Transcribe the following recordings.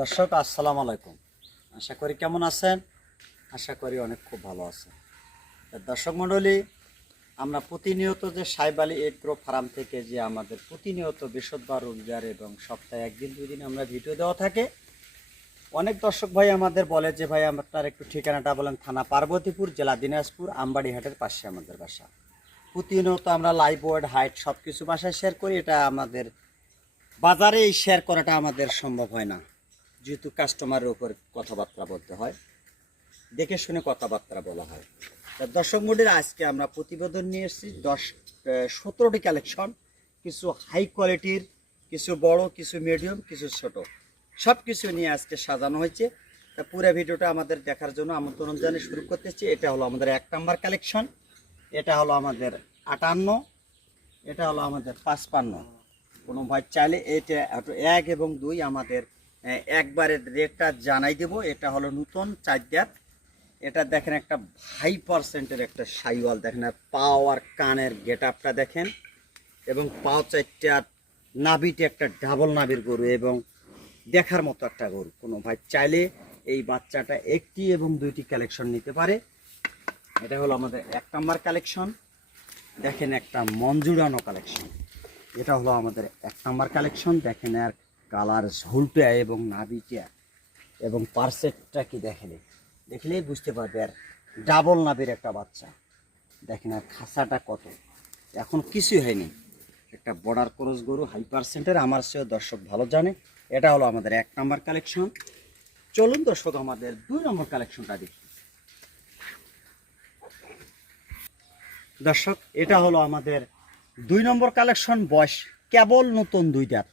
দর্শক আসসালামু আলাইকুম। আশা করি কেমন আছেন? আশা করি অনেক খুব ভালো আছেন। দর্শক মণ্ডলী, আমরা প্রতিনিয়ত যে সাহেব আলী এগ্রো ফার্ম থেকে যে আমাদের প্রতিনিয়ত বৃহস্পতিবার রবিবার এবং সপ্তাহে একদিন দুই দিন আমরা ভিডিও দেওয়া থাকে। অনেক দর্শক ভাই আমাদের বলে যে ভাই আপনার একটু ঠিকানাটা বলেন। থানা পার্বতীপুর, জেলা দিনাজপুর, আমবাড়িহাটের পাশে আমাদের বাসা। প্রতিনিয়ত আমরা লাইভ ওয়েট হাইট সব কিছু বাসায় শেয়ার করি। এটা আমাদের বাজারে এই শেয়ার করাটা আমাদের সম্ভব হয় না, যেহেতু কাস্টমারের উপর কথাবার্তা বলতে হয়, দেখে শুনে কথাবার্তা বলা হয়। দর্শক মন্ডলী, আজকে আমরা প্রতিবেদন নিয়ে এসেছি 17টি কালেকশন। কিছু হাই কোয়ালিটির, কিছু বড়, কিছু মিডিয়াম, কিছু ছোট, সব কিছু নিয়ে আজকে সাজানো হয়েছে। তা পুরো ভিডিওটা আমাদের দেখার জন্য আমন্ত্রণ জানিয়ে শুরু করতেছি। এটা হলো আমাদের 1 নাম্বার কালেকশন, এটা হলো আমাদের 58, এটা হলো আমাদের 55। কোনো ভাই চাইলে এটা 1 এবং 2 আমাদের একবারে রেটটা জানাই দেব। এটা হলো নতুন 4 দাঁত। এটা দেখেন একটা হাই পার্সেন্টের একটা সাইওয়াল, দেখেন আর পাও আর কানের গেট আপটা দেখেন, এবং পাও 4টা, নাভিটা একটা ডাবল নাভির গরু এবং দেখার মতো একটা গরু। কোনো ভাই চাইলে এই বাচ্চাটা 1টি এবং 2টি কালেকশন নিতে পারে। এটা হলো আমাদের 1 নাম্বার কালেকশন। দেখেন একটা মন জুড়ানো কালেকশন। এটা হলো আমাদের 1 নাম্বার কালেকশন। দেখেন আর কালার ঝুলটা এবং নাভিটা এবং পার্সেটটা কি দেখলেই বুঝতে পারবে। আর ডাবল নাভির একটা বাচ্চা দেখেন, আর খাসাটা কত, এখন কিছুই হয়নি। একটা বর্ডার ক্রস গরু, হাই পার্সেন্টের, আমার সেও দর্শক ভালো জানে। এটা হলো আমাদের 1 নাম্বার কালেকশন। চলুন দর্শক আমাদের 2 নম্বর কালেকশনটা দেখি। দর্শক, এটা হলো আমাদের 2 নম্বর কালেকশন। বয়স কেবল নতুন 2 দাঁত,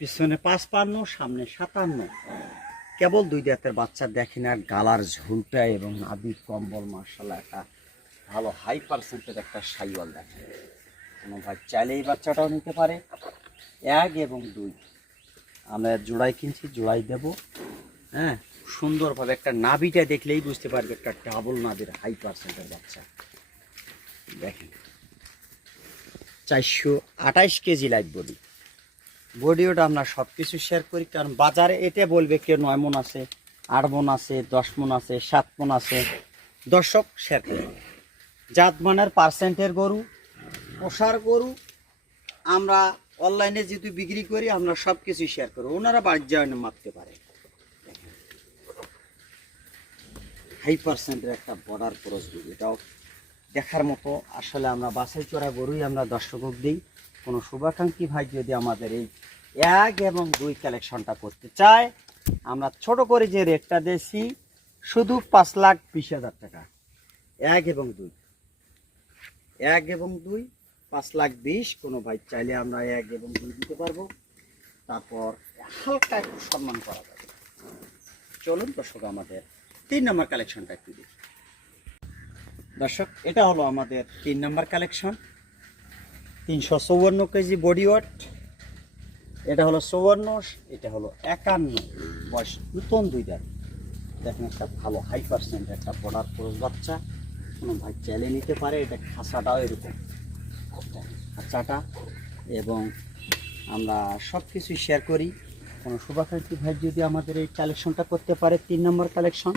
পিছনে 55, সামনে 57, কেবল 2 দাঁতের বাচ্চা। দেখেন আর গালার ঝুলটা এবং নাভি কম্বল, মার্শাল্লাহ একটা ভালো হাই পার্সেন্টের একটা সাইওয়াল। দেখেন কোনো ভাই চাইলে এই বাচ্চাটাও নিতে পারে। 1 এবং 2 আমরা জোড়াই কিনছি, জোড়াই দেব। হ্যাঁ, সুন্দরভাবে একটা নাভিটা দেখলেই বুঝতে পারবে একটা ডাবল নাভির হাই পার্সেন্টের বাচ্চা। দেখেন 428 কেজি লাইভ বডিওটা আমরা সব কিছু শেয়ার করি, কারণ বাজারে এটা বলবে কেউ 9 মণ আছে, 8 মণ আছে, 10 মণ আছে, 7 মণ আছে। দর্শক শেয়ার করি জাতমানের পার্সেন্টের গরু, পোষার গরু আমরা অনলাইনে যেহেতু বিক্রি করি, আমরা সব কিছু শেয়ার করি। ওনারা বাড়ির যায় মাপতে পারে। হাই পার্সেন্টের একটা বর্ডার ক্রস গরু, এটাও দেখার মতো। আসলে আমরা বাছাই করা গরুই আমরা দর্শকক দিই। কোনো শুভাকাঙ্ক্ষী ভাই যদি আমাদের এই 1 এবং 2 কালেকশনটা করতে চায়, আমরা ছোট করে যে রেটটা দিয়েছি শুধু 5,20,000 টাকা। 1 এবং 2, 1 এবং 2 5,20,000। কোনো ভাই চাইলে আমরা 1 এবং 2 দিতে পারবো, তারপর হালকা একটু সম্মান করা যাবে। চলুন দর্শক আমাদের 3 নম্বর কালেকশনটা একটু দেখি। দর্শক, এটা হলো আমাদের 3 নম্বর কালেকশন। 354 KG body weight. এটা হলো 54, এটা হলো 51। বয়স নতুন 2 দাঁত। দেখেন একটা ভালো হাই পার্সেন্ট একটা বর্ডার ক্রস বাচ্চা। কোনো ভাই চাইলে নিতে পারে। এটা খাসাটাও এরকম খাঁচাটা, এবং আমরা সব কিছুই শেয়ার করি। কোনো শুভাকাঙ্ক্ষী ভাই যদি আমাদের এই কালেকশনটা করতে পারে, 3 নম্বর কালেকশন,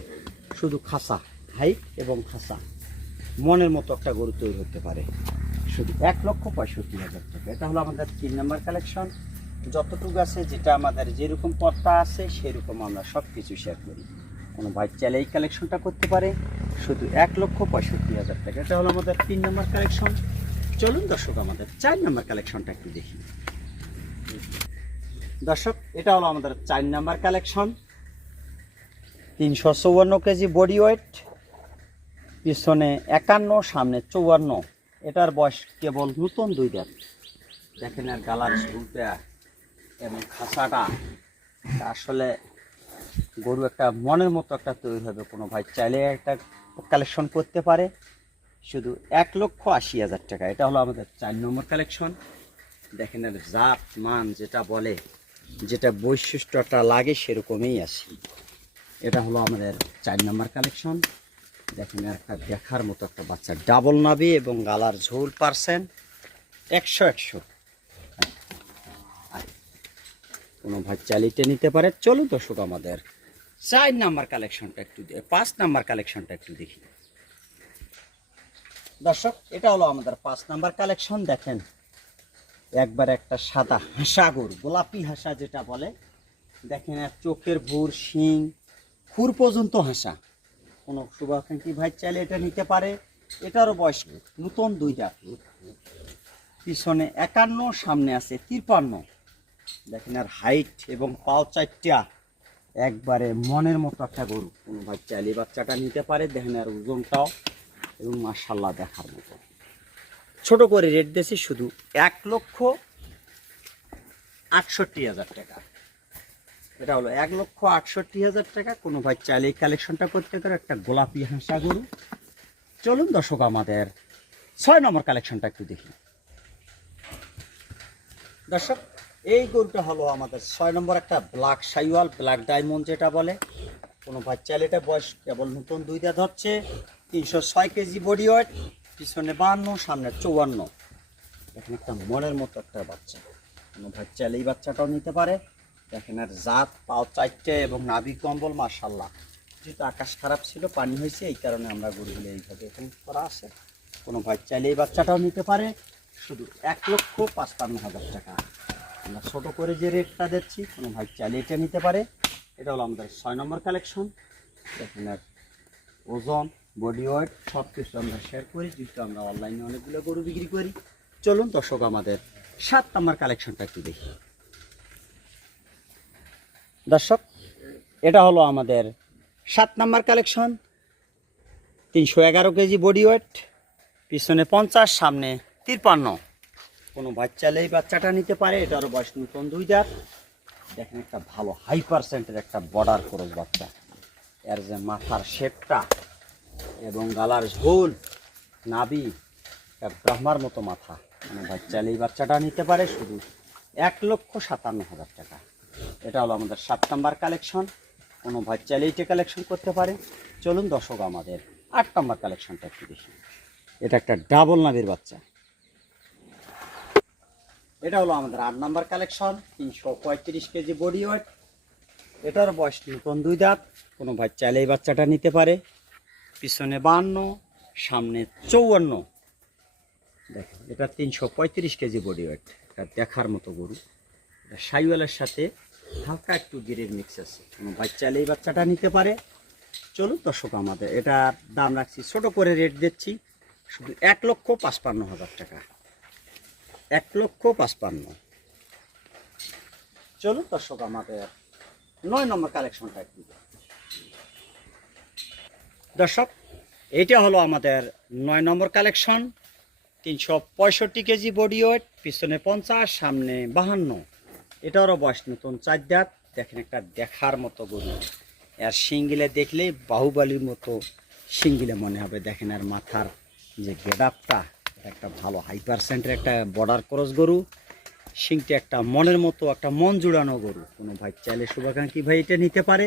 শুধু খাসা, হাইট এবং খাসা, মনের মতো একটা গরু তৈরি হতে পারে, শুধু 1,65,000 টাকা। এটা হলো আমাদের 3 নম্বর কালেকশন। যতটুকু আছে, যেটা আমাদের যেরকম পথটা আছে সেরকম আমরা সব কিছু শেয়ার করি। কোনো ভাই চাইলে এই কালেকশনটা করতে পারে, শুধু 1,65,000 টাকা। এটা হলো আমাদের 3 নম্বর কালেকশন। চলুন দর্শক আমাদের 4 নম্বর কালেকশনটা একটু দেখি। দর্শক, এটা হলো আমাদের 4 নম্বর কালেকশন। 354 কেজি বডি ওয়েট, পিছনে 51, সামনে 54। এটার বয়স কেবল নতুন 2 দাঁত। দেখেন আর গালার ঝুলটা এবং খাসাটা, আসলে গরু একটা মনের মতো একটা তৈরি হবে। কোনো ভাই চাইলে একটা কালেকশন করতে পারে, শুধু 1,80,000 টাকা। এটা হলো আমাদের 4 নম্বর কালেকশন। দেখেন আর জাত মান যেটা বলে, যেটা বৈশিষ্ট্যটা লাগে সেরকমই আছে। এটা হলো আমাদের 4 নম্বর কালেকশন। দেখেন একটা দেখার মতো একটা বাচ্চা, ডাবল নাভি এবং গালার ঝোল পার্সেন্ট 100। কোনো ভাই চালিয়ে নিতে পারে। চলুন দর্শক আমাদের 4 নাম্বার কালেকশনটা একটু 5 নাম্বার কালেকশনটা একটু দেখি। দর্শক এটা হলো আমাদের 5 নাম্বার কালেকশন। দেখেন একবার একটা সাদা হাসা গরু, গোলাপি হাসা যেটা বলে। দেখেন আর চোখের ভুর, শিং, খুর পর্যন্ত হাসা। কোনো শুভাকাঙ্ক্ষী ভাই চাইলে এটা নিতে পারে। এটারও বয়স নতুন 2 দাঁত, পিছনে 51, সামনে আছে 53। দেখেন আর হাইট এবং পাও 4টা, একবারে মনের মতো একটা গরু। কোনো ভাই চাইলে বাচ্চাটা নিতে পারে। দেখেন আর ওজনটাও এবং মাশাআল্লাহ দেখার মতো। ছোট করে রেট দিয়েছি শুধু 1,68,000 টাকা। এটা হলো 1,68,000 টাকা। কোনো ভাই চাইলে এই কালেকশনটা করতে পারে। একটা গোলাপি হাঁসা গরু। চলুন দর্শক আমাদের 6 নম্বর কালেকশনটা একটু দেখি। দর্শক এই গরুটা হলো আমাদের 6 নম্বর একটা ব্ল্যাক শাইওয়াল, ব্ল্যাক ডায়মন্ড যেটা বলে। কোনো ভাই চাইলে এটা বয়স কেবল নতুন 2 দাঁত হচ্ছে। 306 কেজি বডি ওয়েট, পিছনে 52, সামনে 54। দেখেন একটা মনের মতো একটা বাচ্চা। কোনো ভাই চাইলে এই বাচ্চাটাও নিতে পারে। দেখেন আর জাত, পাও 4টে এবং নাভি কম্বল মাশাআল্লাহ। যেহেতু আকাশ খারাপ ছিল, পানি হয়েছে, এই কারণে আমরা গরুগুলো এইভাবে এখন করা আছে। কোনো ভাই চাইলে এই বাচ্চাটাও নিতে পারে। শুধু 1,55,000 টাকা। আমরা ছোটো করে যে রেটটা দিচ্ছি, কোনো ভাই চাইলে এটা নিতে পারে। এটা হলো আমাদের 6 নম্বর কালেকশন। দেখেন আর ওজন, বডি ওয়েট সব কিছু আমরা শেয়ার করি, যেহেতু আমরা অনলাইনে অনেকগুলো গরু বিক্রি করি। চলুন দর্শক আমাদের 7 নম্বর কালেকশনটা একটু দেখি। দর্শক এটা হলো আমাদের 7 নম্বর কালেকশন। 311 কেজি বডি ওয়েট, পিছনে 50, সামনে 53। কোনো বাচ্চা এই বাচ্চাটা নিতে পারে। এটারও বয়স নতুন 2 দাঁত। দেখেন একটা ভালো হাই পার্সেন্টের একটা বর্ডার ক্রস বাচ্চা। এর যে মাথার শেপটা এবং গালার ঝোল, নাভি, ব্রহ্মার মতো মাথা। কোনো বাচ্চা এই বাচ্চাটা নিতে পারে। শুধু 1,57,000 টাকা। এটা হলো আমাদের 7 নম্বর কালেকশন। কোনো ভাই চাইলে এইটা কালেকশন করতে পারে। চলুন দর্শক আমাদের 8 নম্বর কালেকশনটা একটু দেখি। এটা একটা ডাবল নাভির বাচ্চা। এটা হলো আমাদের 8 নম্বর কালেকশন। 335 কেজি বডি ওয়েট, এটার বয়স নতুন 2 দাঁত। কোনো ভাই চাইলে এই বাচ্চাটা নিতে পারে। পিছনে 52, সামনে 54। দেখেন এটা 335 কেজি বডি ওয়েট। এটা দেখার মতো গরু। এটা শাইওয়ালের সাথে হালকা একটু গিরের মিক্স আছে। কোনো ভাই চাইলে এই বাচ্চাটা নিতে পারে। চলুন দর্শক আমাদের এটার দাম রাখছি, ছোট করে রেট দিচ্ছি শুধু 1,55,000 টাকা। 1,55,000। চলুন দর্শক আমাদের 9 নম্বর কালেকশনটা একটু। দর্শক এইটা হলো আমাদের 9 নম্বর কালেকশন। 365 কেজি বডি ওয়েট, পিছনে 50, সামনে 52। এটারও বয়স নতুন 4 দাঁত। দেখেন একটা দেখার মতো গরু। আর সিঙ্গিলে দেখলে বাহুবলীর মতো সিঙ্গিলে মনে হবে। দেখেন আর মাথার যে গেটআপটা, একটা ভালো হাই পার্সেন্টের একটা বর্ডার ক্রস গরু। সিংটা একটা মনের মতো একটা মন জুড়ানো গরু। কোনো ভাই চাইলে শুভাকাঙ্ক্ষী ভাই এটা নিতে পারে।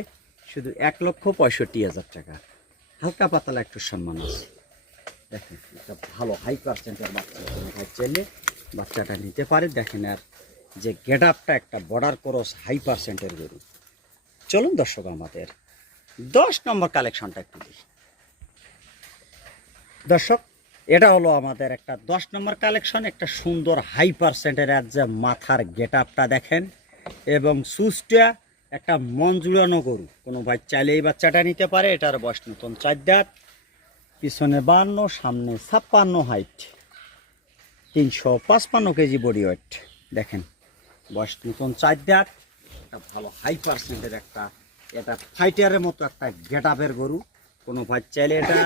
শুধু 1,65,000 টাকা। হালকা পাতলা একটু সম্মান আছে। দেখেন একটা ভালো হাই পার্সেন্টের বাচ্চা। কোনো ভাই চাইলে বাচ্চাটা নিতে পারে। দেখেন আর যে গেটআপটা একটা বর্ডার ক্রস হাই পার্সেন্টের গরু। চলুন দর্শক আমাদের 10 নম্বর কালেকশনটা একটু দেখি। দর্শক এটা হলো আমাদের একটা 10 নম্বর কালেকশন। একটা সুন্দর হাই পার্সেন্টের আর যে মাথার গেটআপটা দেখেন এবং সুসটা একটা মন জুড়ানো গরু। কোনো ভাই চাইলে এই বাচ্চাটা নিতে পারে। এটার বয়স নতুন 4 দাঁত, পিছনে 52, সামনে 56 হাইট, 355 কেজি বডি ওয়েট। দেখেন বয়স নতুন 4 দাঁত। একটা ভালো হাই পার্সেন্টের একটা, এটা ফাইটারের মতো একটা গেটআপের গরু। কোনো ভাই চাইলে এটা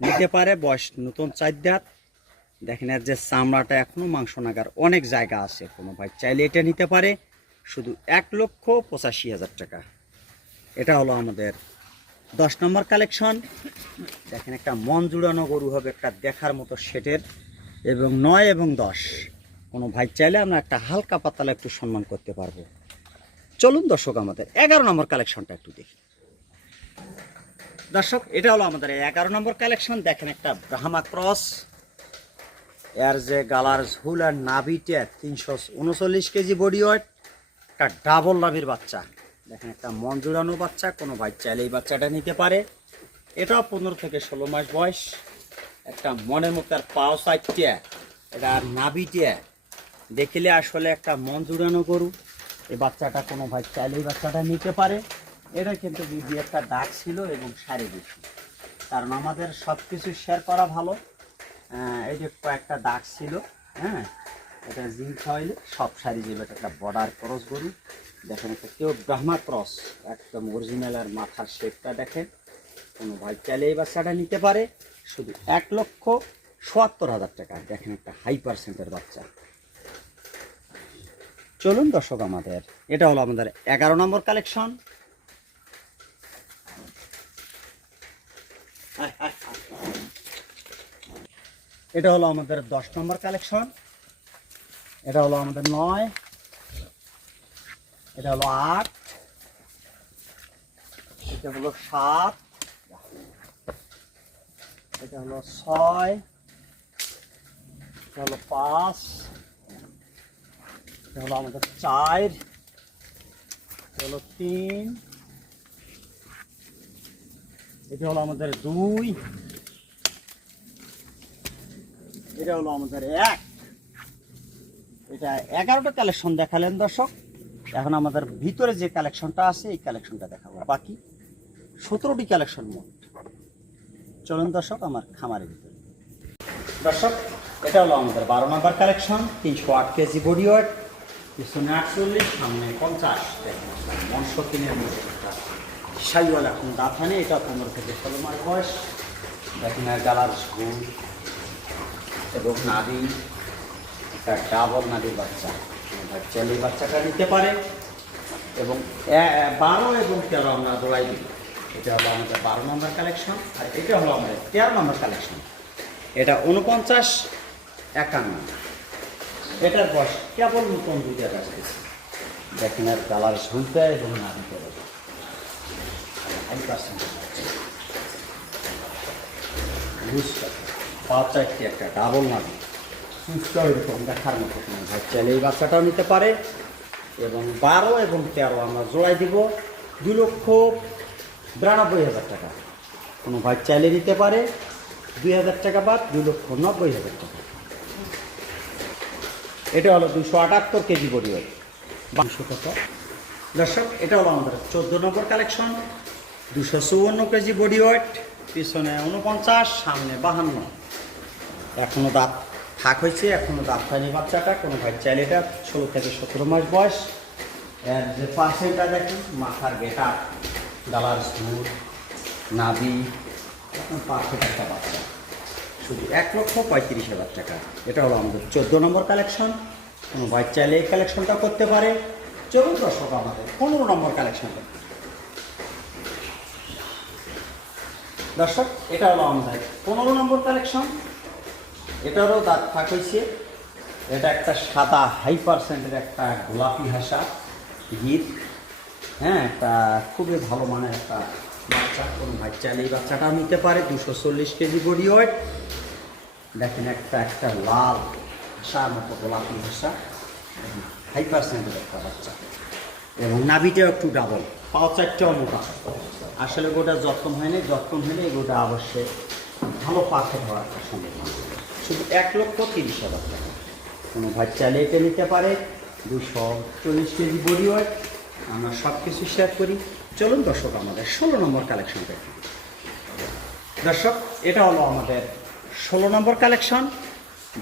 নিতে পারে। বয়স নতুন 4 দাঁত। দেখেন এর যে চামড়াটা এখনো মাংস নাগার অনেক জায়গা আছে। কোনো ভাই চাইলে এটা নিতে পারে। শুধু 1,85,000 টাকা। এটা হলো আমাদের 10 নম্বর কালেকশন। দেখেন একটা মন জুড়ানো গরু হবে, একটা দেখার মতো সেটের এবং 9 এবং 10। কোনো ভাই চাইলে আমরা একটা হালকা পাতলা একটু সম্মান করতে পারবো। চলুন দর্শক আমাদের 11 নম্বর কালেকশনটা একটু দেখি। দর্শক এটা হলো আমাদের 11 নম্বর কালেকশন। দেখেন একটা ব্রাহ্মা ক্রস। এর যে গালার ঝুল আর নাভিটা 339 কেজি বডি ওয়েট, একটা ডাবল লাভের বাচ্চা, দেখেন একটা মন জুড়ানো বাচ্চা, কোনো ভাই চাইলে এই বাচ্চাটা নিতে পারে। এটাও 15 থেকে 16 মাস বয়স। একটা মনের মতো আর পাও সাইডটিয়া, এটা নাভিটিয়া দেখলে আসলে একটা মন জুড়ানো গরু। এই বাচ্চাটা কোনো ভাই চাইলে এই বাচ্চাটা নিতে পারে। এটা কিন্তু দিদি একটা দাগ ছিল এবং সারি বেশি, কারণ আমাদের সব কিছু শেয়ার করা ভালো। এই যে কয়েকটা দাগ ছিল, হ্যাঁ, এটা জিঙ্ক হইলে সব সারি যাবে। এটা একটা বর্ডার ক্রস গরু, দেখেন একটা কেউ ব্রাহ্মা ক্রস, একদম অরিজিনাল। আর মাথার শেপটা দেখেন, কোনো ভাই চাইলে এই বাচ্চাটা নিতে পারে। শুধু 1,77,000 টাকা। দেখেন একটা হাই পার্সেন্টের বাচ্চা। চলুন দর্শক, আমাদের এটা হলো আমাদের 11 নম্বর কালেকশন। এটা হলো আমাদের 10 নম্বর কালেকশন। এটা হলো আমাদের 9, এটা হলো 8, এটা হলো 7, এটা হলো 6, এটা হলো 5, এটা হলো আমাদের 4, এটা হলো 3, এটা হলো আমাদের 2, এটা হলো আমাদের 1। এটা 11টা কালেকশন দেখালেন দর্শক। এখন আমাদের ভিতরে যে কালেকশনটা আছে এই কালেকশনটা দেখাবো, বাকি 17টি কালেকশন মোট। চলুন দর্শক আমার খামারের ভিতরে। দর্শক, এটা হলো আমাদের 12 নম্বর কালেকশন। 308 কেজি বডি ওয়েট, পিছনে 48, সামনে 50। দেখেন মনসকিনের মধ্যে সাইওয়াল, এখন দাঁত হানে। এটা 15 থেকে 16 মাস বয়স। দেখেন আর গালার ঝুল এবং নাভি, একটা ডাবল নাভির বাচ্চা। চাইলে এই বাচ্চাটা নিতে পারে। এবং 12 এবং 13 আমরা দোলাই দিই। এটা হলো আমাদের 12 নম্বর কালেকশন। আর এটা হলো আমাদের 13 নম্বর কালেকশন। এটা 49, 51। এটার বয়স কেবল নতুন 2টা আসতেছে। দেখেন আর কালার ঝুলতে এবং নাভি করে 100% বুঝতে বাচ্চা একটা ডাবল নাভি, সুস্থ এরকম দেখার মতো। ভাই চাইলে এই বাচ্চাটাও নিতে পারে। এবং 12 এবং 13 আমরা জোড়াই দিব 2,92,000 টাকা। কোনো ভাই চাইলে নিতে পারে। 2,000 টাকা বাদ 2,90,000 টাকা। এটা হলো 278 কেজি বডি ওয়েট, 200 টাকা। দর্শক, এটা হলো আমাদের 14 নম্বর কালেকশন। 254 কেজি বডি ওয়েট, পিছনে 49, সামনে 52। এখনও দাঁত থাক হয়েছে, এখনও দাঁত হয়নি বাচ্চাটা। কোনো ভাই চাইলে এটা 16 থেকে 17 মাস বয়স। এর যে পার্সেন্টটা দেখুন, মাথার গেটা, গালার ঝুল, নাভি, পারফেক্ট একটা বাচ্চা। শুধু 1,35,000 টাকা। এটা হলো আমাদের 14 নম্বর কালেকশন। কোনো ভাই চাইলে এই কালেকশনটা করতে পারে। চলুন দর্শক আমাদের 15 নম্বর কালেকশনটা। দর্শক, এটা হলো আমাদের 15 নম্বর কালেকশন। এটারও দাঁত ফাঁক হয়েছে। এটা একটা সাদা হাই পার্সেন্টের একটা গোলাপি হাসা গির, হ্যাঁ, একটা খুবই ভালো মানের একটা বাচ্চা। কোনো ভাই চাইলে এই বাচ্চাটাও নিতে পারে। 240 কেজি বডি ওয়েট। দেখেন একটা লাল হাসার মতো গোলাপি হাসা, হাই পার্সেন্টের একটা বাচ্চা। এবং নাভিটাও একটু ডাবল, পাও চারটাও মোটা। আসলে গোটা যত্ন হয়নি, যত্ন হলে এই গোটা অবশ্যই ভালো পারফেক্ট হওয়ার একটা সম্ভাবনা। শুধু 1,30,000 টাকা। কোনো ভাই চাইলে এটা নিতে পারে। 240 কেজি বডি ওয়েট। আমরা সব কিছু শেয়ার করি। চলুন দর্শক আমাদের 16 নম্বর কালেকশন দেখি। দর্শক, এটা হলো আমাদের 16 নম্বর কালেকশন।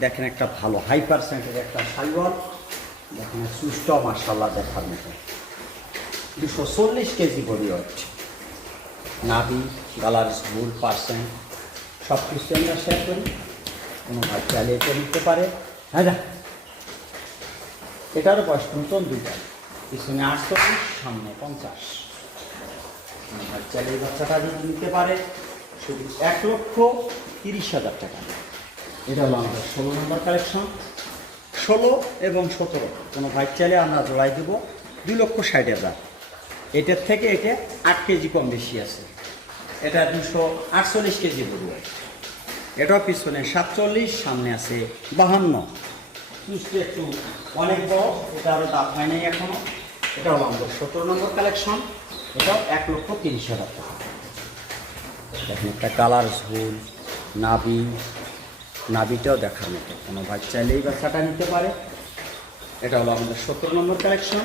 দেখেন একটা ভালো হাই পার্সেন্টের একটা সাইওয়াল। দেখেন সুস্থ মাশাআল্লাহ দেখার মতো। 240 কেজি বডি ওয়েট, নাভি, গালার ঝুল, পার্সেন্ট সব কিছু আমরা শেয়ার করি। কোনো ভাই চাইলে এটা নিতে পারে। হ্যাঁ, এটারও বয়স নতুন 2টা, পিছনে 48, সামনে 50। কোনো ভাই চাইলে এই বাচ্চাটা নিতে পারে। শুধু 1,30,000 টাকা। এটা হলো আমাদের 16 নম্বর কালেকশন। 16 এবং 17 কোনো ভাই চাইলে আমরা জোড়াই দেব 2,60,000। এটার থেকে এটা 8 কেজি কম বেশি আছে। এটা 248 কেজি বলবো। এটাও পিছনে 47, সামনে আছে 52। সুস্থ একটু অনেক বড়। এটা আরও দাঁত হয় নাই এখনো। এটা হলো আমাদের 17 নম্বর কালেকশন। এটাও 1,30,000 টাকা। দেখুন একটা কালার ঝুল, নাভিটাও দেখার মতো, কোনো ভাই চাইলেই বাচ্চাটা নিতে পারে। এটা হলো আমাদের 17 নম্বর কালেকশন।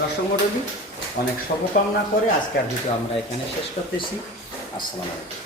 দর্শক মণ্ডলী, অনেক শুভকামনা করে আজকের ভিডিও আমরা এখানে শেষ করতেছি। আসসালামু আলাইকুম।